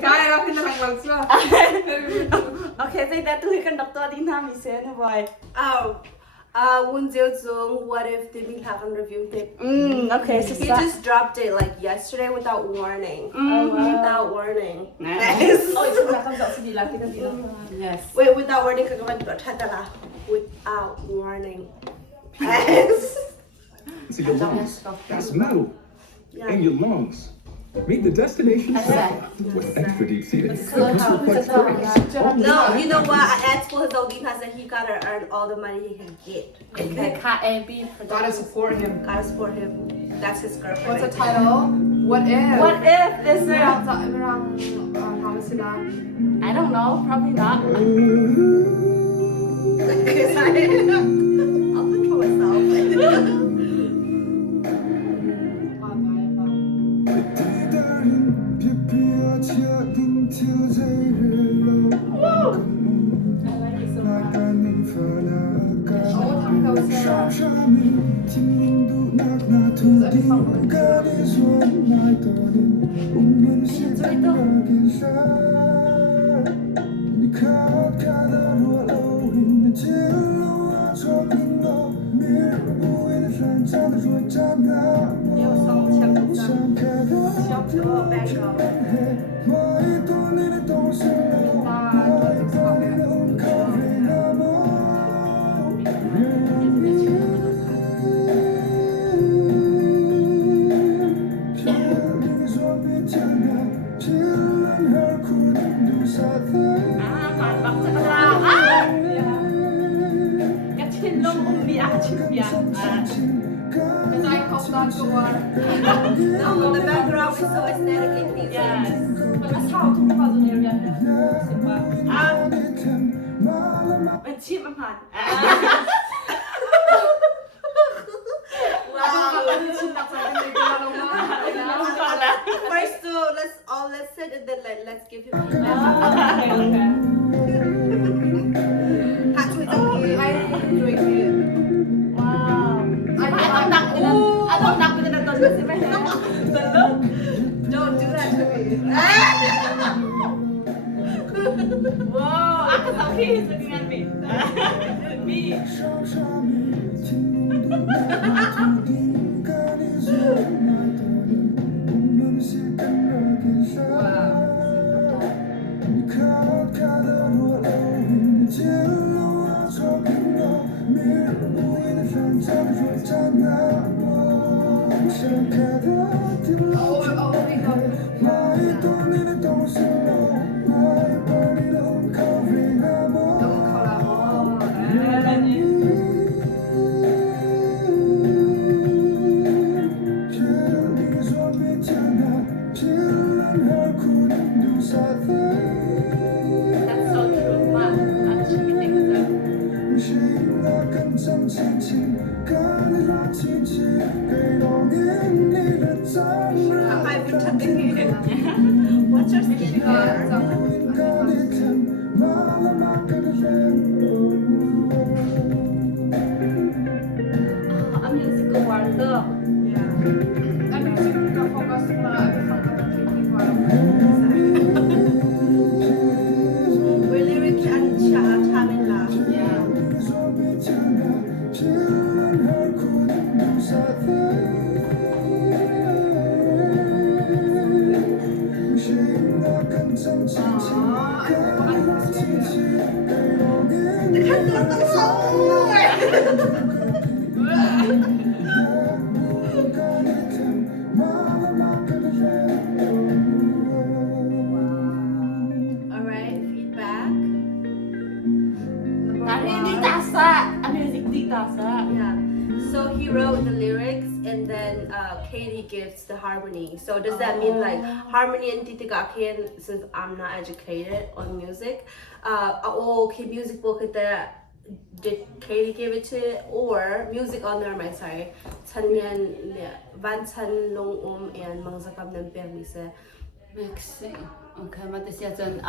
Kaya ka pinalang magslo. Okay, say that to him doctor din ha mi say no boy. Ngun Zung, what if they didn't have a review tape? Okay, so He just dropped it like yesterday without warning. Without warning. Nice. Oh, it's not about to laki na dito. Yes. Wait, without warning, without warning. Yes. To your lungs. That's metal. Yeah. In your lungs. Meet the destination Sapphire with extra deep seating. Complex fragrance. No, you know what? At school, his old said he gotta earn all the money he can get. Okay. Gotta support him. Gotta support him. That's his girlfriend. What's the title? What if? What if this is? Merang how sila? I don't know. Probably not. I'll control myself. No, the background is so aesthetic and decent. First, so let's sit and then let's give him. Hot with okay. I enjoy it. Don't do that to me. Whoa, I can tell he's looking at me. Me. That's so true. Wow. Actually, think of that. I've been telling you. What's your skin color? A musical wonder. We're lyric and Tamila. Alright, feedback. Yeah. So he wrote the lyrics and then Katie gives the harmony. So does that mean like harmony and titigakian, since I'm not educated on music, okay, music book there, did Katie give it to it, or music on there, my sorry. Chanyan Van Chan Long and Mangsakam Nempel Mixing. Okay, mà tôi sẽ chân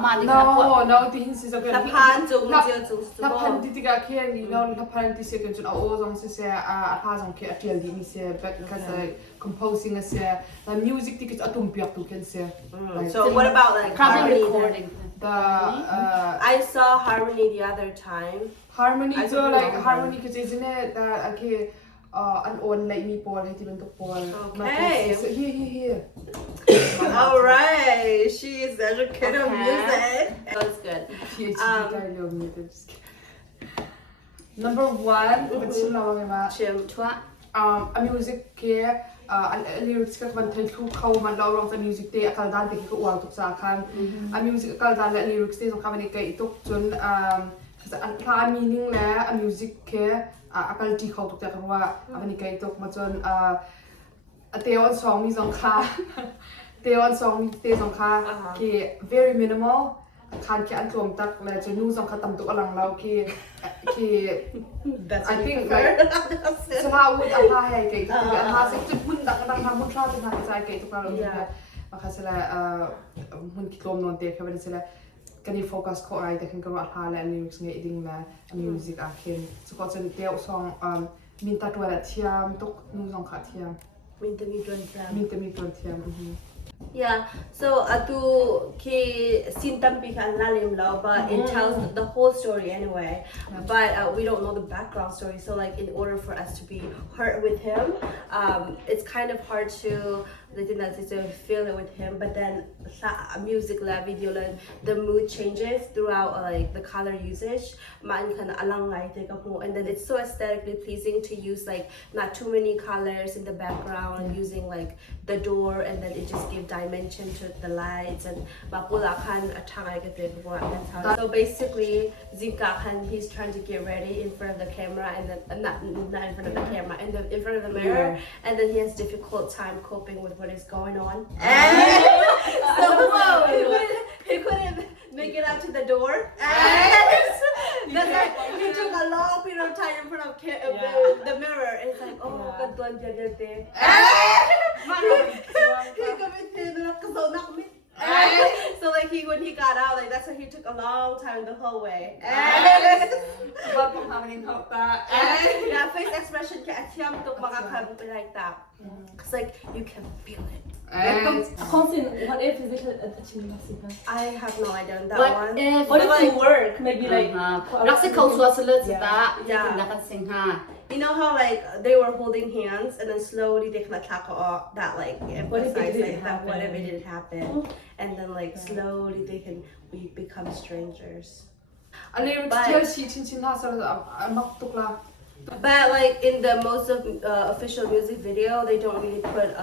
mà đi khắp No, no, thì hình sự cái tháp han chung chưa chung tháp han thì cái kia ni no tháp han thì sẽ cái chuyện ô giống sẽ ha giống cái atiel đi ni sẽ but because like composing sẽ the music thì cái atum piak tu kan sẽ. So what about like harmony recording? I saw harmony the other time. Harmony so like harmony cái gì nè ta cái an on like me Paul hay tiban to Paul. Okay. So here. All right, she is educated in music. That's good. Number one, what's your name? Chim Tua. A music ke lyrics ka ban thai thu khau man law rong the music te akal dan te ko wal tuk sa khan a music akal dan la lyrics te so khamani kai tuk chun an kha meaning la a music ke akal ti khau tuk ta khawa amani kai tuk ma chun a te on song mi zong kha te on song mi te zong kha ke very minimal khan ke an tlom tak la chu nu zong kha tam tuk alang law ke I think like so how would I have ke ha se chu mun dak dang ha mun tra tu ha sai ke tu ka lo ya maka sila mun ki klom non te ka ben sila kan ni focus ko ai te kan ko ha la lyrics nge iding la music a ken so ko chen te song min ta tu la thiam tok nu zong kha thiam min te mi ton thiam Yeah, so atu ki sintam pi kan lalim lao, but it tells the whole story anyway. But we don't know the background story. So like in order for us to be hurt with him, it's kind of hard to feel it with him. But then music la video la the mood changes throughout like the color usage. And then it's so aesthetically pleasing to use like not too many colors in the background, using like the door, and then it just gives dimension to the lights and so basically Zinka Khan, he's trying to get ready in front of the camera, and then not in front of the camera, in front of the mirror, and then he has difficult time coping with what is going on. So he couldn't make it out to the door. That's like, he took a long period of time in front of the mirror, and it's like, oh, God, so like when he got out, like that's why he took a long time in the hallway. Yeah, face expression like that. It's like you can feel it. What if is it I have no idea on that what one. What if it work? Maybe like you know how like they were holding hands and then slowly they kind of tackle off that like emphasize like that what if it didn't happen, and then like slowly we become strangers. But like in the most of official music video, they don't really put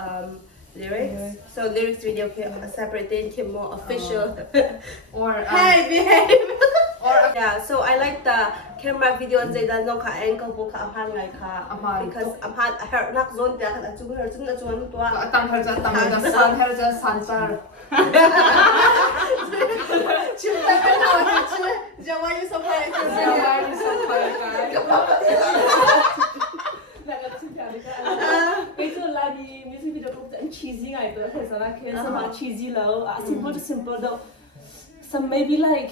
lyrics. So lyrics video can separate, they can more official. Or hey, behave. Yeah, so I like the camera video and they don't ka angle book because I'm had not zone there and to her to not one why you surprised? Itu lagi music video cũng dẫn cheesy này tôi thấy rằng là khi mà cheesy lâu, simple to simple though. So maybe like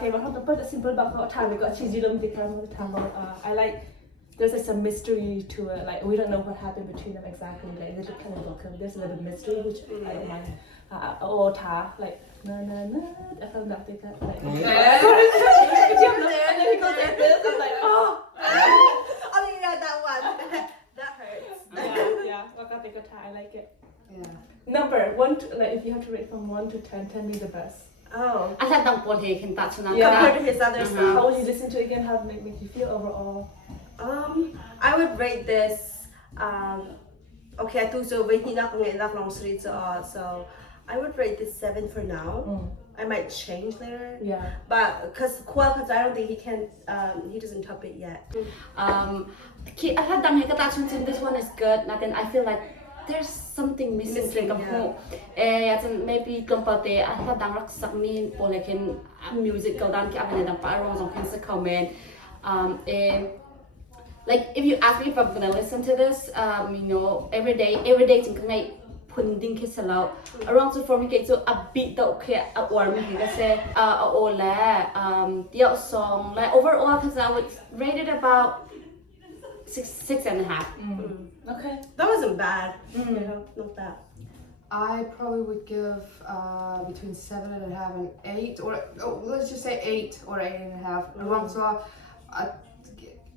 cái mà không tập simple but họ thằng mình có cheesy lắm thì thằng I like there's like some mystery to it, like we don't know what happened between them exactly, like there's a kind of welcome, there's a little mystery which I don't mind. Like na I found out that like and then he goes like this, I'm like oh yeah, that one that hurts. yeah I like it. Number 1 to, like if you have to rate from 1 to 10, 10 be the best. Oh, compared to his other songs. How would you listen to it again? How it make you feel overall? I would rate this okay, I think so when he not long street so I would rate this 7 for now. I might change later. Yeah. But because I don't think he can he doesn't top it yet. This one is good. Then I feel like there's something missing. Maybe compare I had dang rak sak ni polekin musical dan ki avene dang pa wrong on can comment. Like if you ask me if I'm gonna listen to this, you know, every day hunding kisalo around so for me get so a beat the okay a warm me say ole the song like overall cuz I would rate it about 6.5. Okay. That wasn't bad. Not bad. I probably would give between 7.5 and 8, or let's just say 8 or 8.5. Around so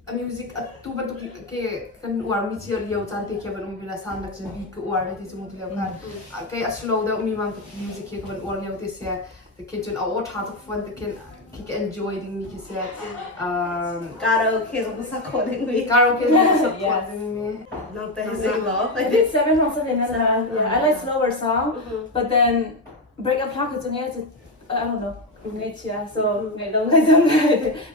a music at tu bantu ke kan war mi chial yo chan te ke ban umbina sang dak chen bi ko war ti chu mut le kan ke a slow da mi mang music ke ban or ne te se the kitchen a what hat fun the can ki enjoy ding mi ki se Karaoke is also accordingly. karaoke is so Yes. fun Not the sing low. I did 7.5. Yeah, I like slower song, but then break up talk is I don't know. So I don't like them.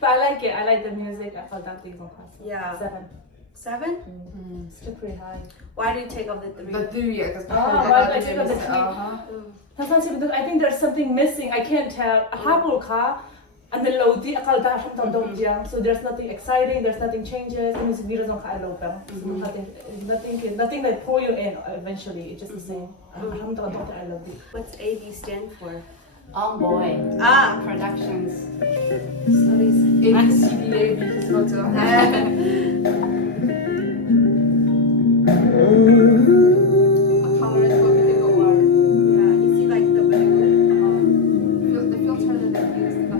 But I like it. I like the music. I thought that thing's on class. Yeah. 7. 7? Still pretty high. Why did you take off the 3? the do yeah cuz why did I take off the three? That's not because I think there's something missing. I can't tell. Habul ka and the lodi akal da ham dom jiang. So there's nothing exciting. There's nothing changes. The music video don't ka low nothing that pull you in eventually. It's just the same. Ham dom I love it. What's AD stand for? Oh boy. Ah. Productions. studies ABCDA because what's Yeah, you see like the video. the filter that they use because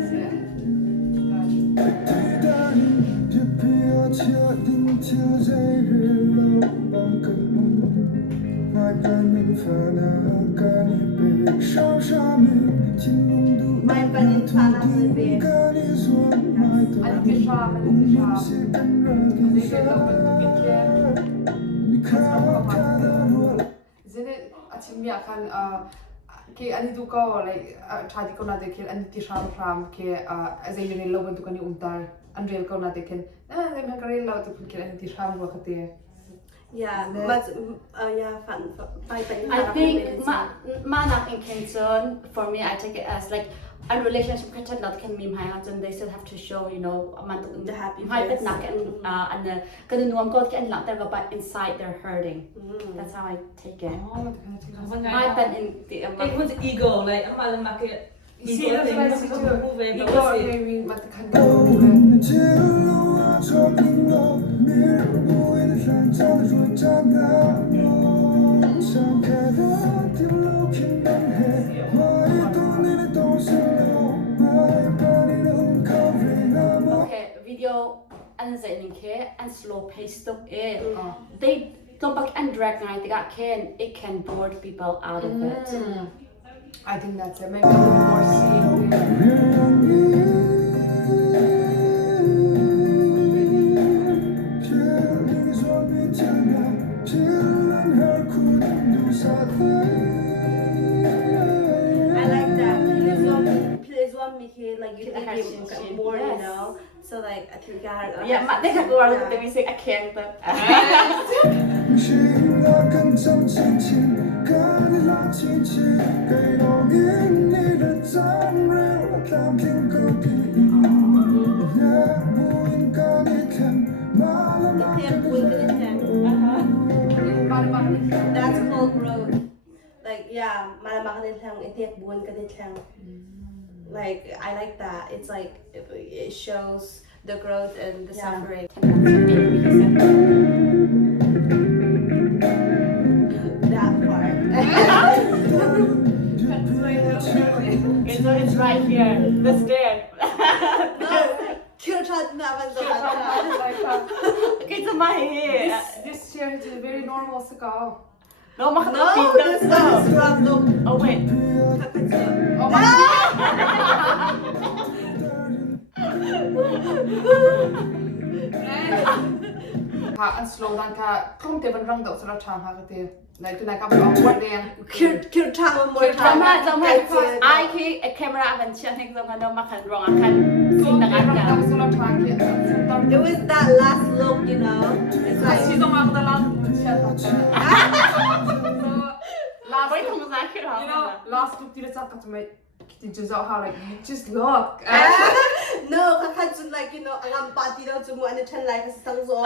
My panin sana sabi. I think it's sharp they get up and to be care isn't it achimi akan ke ani du ko like thadi ko na dekil ani ti ram ke as a unit lo bantu kani umtar unreal ko na dekin they make a real lot to ke ani ti ram ko khate Yeah, but yeah, fun. My panin I think ma nak in concern for me I take it as like a relationship can not can meme hang out and they still have to show The happy my face. pet nak and kan nuam ko kan langแต่but inside they're hurting. That's how I take it. My pet in the It was ego, like I'm at the market. See, that's what I see too. Ego Ego, thing. maybe, but the kind of okay video and zaining ke and slow pace stop it. They don't back and drag ngai they got it can bore people out of it. I think that's it. Maybe more seeing. I like that. Please want me here, like you think it more, you know. So like I think I had. Yeah, ma they can go around the music I can't but That's called growth. Like yeah, malamang ka din lang, itiyak buwan ka din lang. Like I like that. It's like it shows the growth and the suffering. That part. It's right here. The stair. Okay, so my hair. This chair is very normal cigar. No, No, this one is wrong. Look. Oh wait. Oh my god! And slow down, come to run the other time. Like to like up one day. Cute time one more time. I keep a camera and chatting them and no makan wrong. I can sing the It was that last look, you know. It's like she's on the last. Wait, you know, Last look, you just have to make. Did you how like you just look. No, kakak just like you know, ang party daw cuma ano chan like sang zo.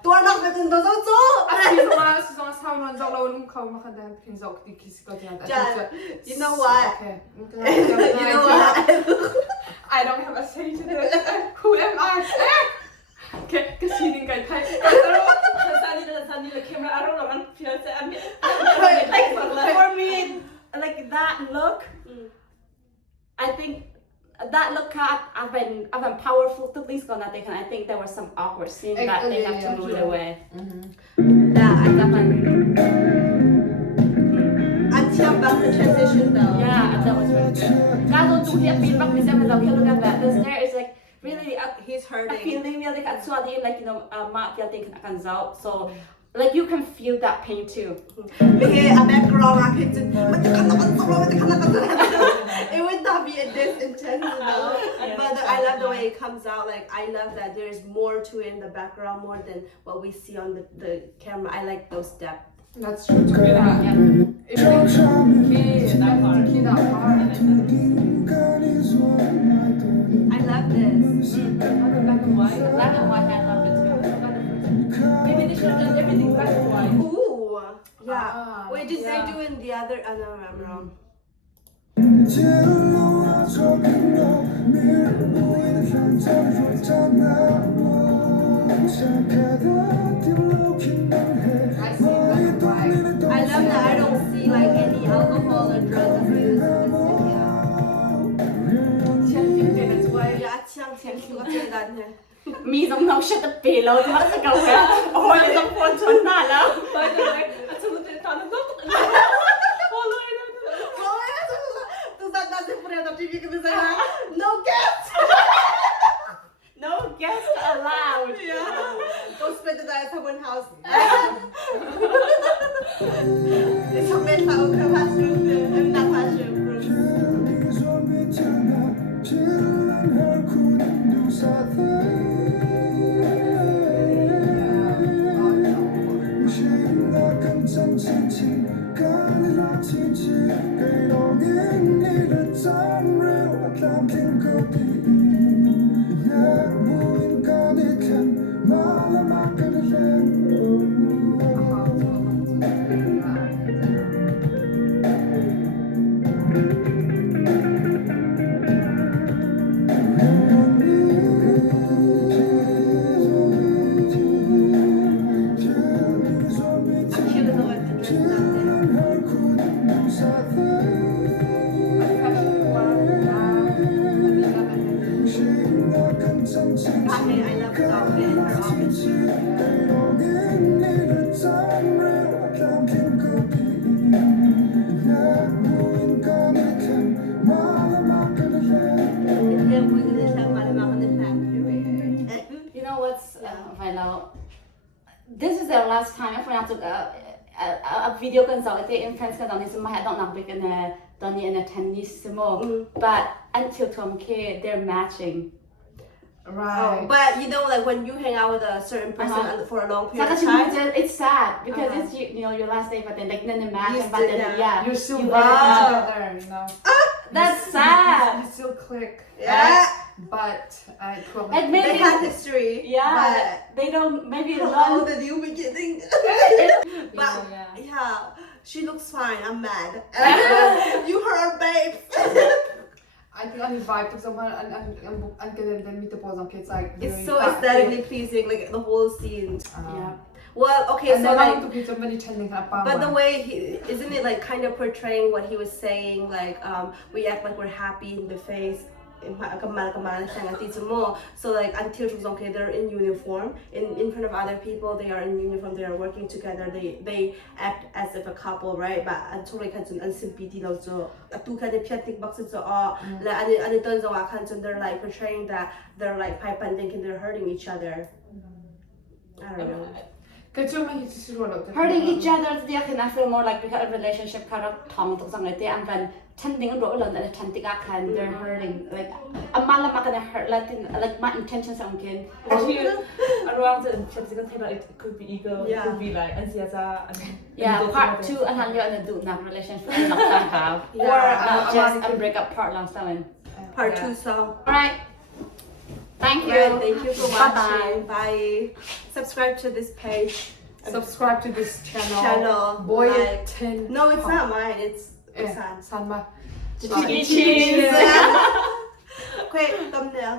Tuan nak betul daw zo. She's how non zo law nung kau makan dan pin zo di kiss ko dia. You know what? Okay. You know what? I don't have a say to this. Who am I? Okay, kasi hindi kay tayo. Sani the camera arrow orang feel say Like for me, like that look, I think that look I've been powerful to this gonna take, and I think there was some awkward scene that they have to move it away. That I Definitely. until back the transition though. Yeah, that was really good. Kado tu dia feedback ni saya macam kalau look at that. There is like really He's a hurting. feeling yang dekat suadi like you know mak dia think akan zau. So like you can feel that pain too. Because a background I can just it would not be this intense, you know. But I love the way it comes out. Like I love that there's more to it in the background more than what we see on the camera. I like those depth. That's true. Yeah. It really key that part. I love this. black and white. Black and white, I love it too. Maybe they should have done everything black and white. Ooh, yeah. Ah, Wait, did yeah. they do in the other? Oh, no, I'm wrong. I see black and white. I love that I don't see like any alcohol or drugs used in this video. 前景给的歪。 Yeah, chiang chiang chiang chiang that. มีน้องๆชัดตะปีแล้วที่ว่าจะเกาแก่โอ้ยต้องปนชนหน้าแล้ว By the way, absolutely not. Does that not different on TV? No guests. No guests allowed. Yeah. Go spend the night at someone's house. It's a mental classroom. I'm not classroom. I love the outfit and her outfit. You know what's right now? This is the last time I found out a video kan sa ite in France kan ni semua ada nak bikin Tony and tennis semua. But until Tom K, they're matching. Right. But you know, like when you hang out with a certain person for a long period of Sometimes time, it's sad because it's you know your last day, but then like then they match, You but still- then yeah. yeah, You're still you working together, you know. that's sad. You still click. yeah, But And they maybe have history. yeah, they don't maybe But how learn. the new beginning. But yeah, she looks fine. I'm mad. You heard, babe. I think on the vibe to someone and get them meet the pose on kids like It's so aesthetically pleasing, like the whole scene. Yeah. Well, okay, And so then like, to be somebody tending kind of but the way isn't it like kind of portraying what he was saying? Like, we act like we're happy in the face. So like until okay, they're in uniform in front of other people, they are in uniform, they are working together, they act as if a couple, right? But until like they're like portraying that they're like pipe and thinking they're hurting each other. I don't know. cái chung mà hít xí rồi đâu hurting each other thì I feel more like because a relationship kind of thong tục sang cái and then tending a role and then tending a kind they're hurting like amala ma gonna hurt like my intentions on kin Actually, around the physical thing, it could be ego, it could be like yeah part 2 and han yo and do na relationship long time have Yeah. or not just a breakup part long time Part 2 song. alright thank you Alright, thank you for Bye-bye. watching. Bye. Subscribe to this page. subscribe to this channel Boy like 10. No, it's not mine. It's San. san mà cheese Quick thumbnail.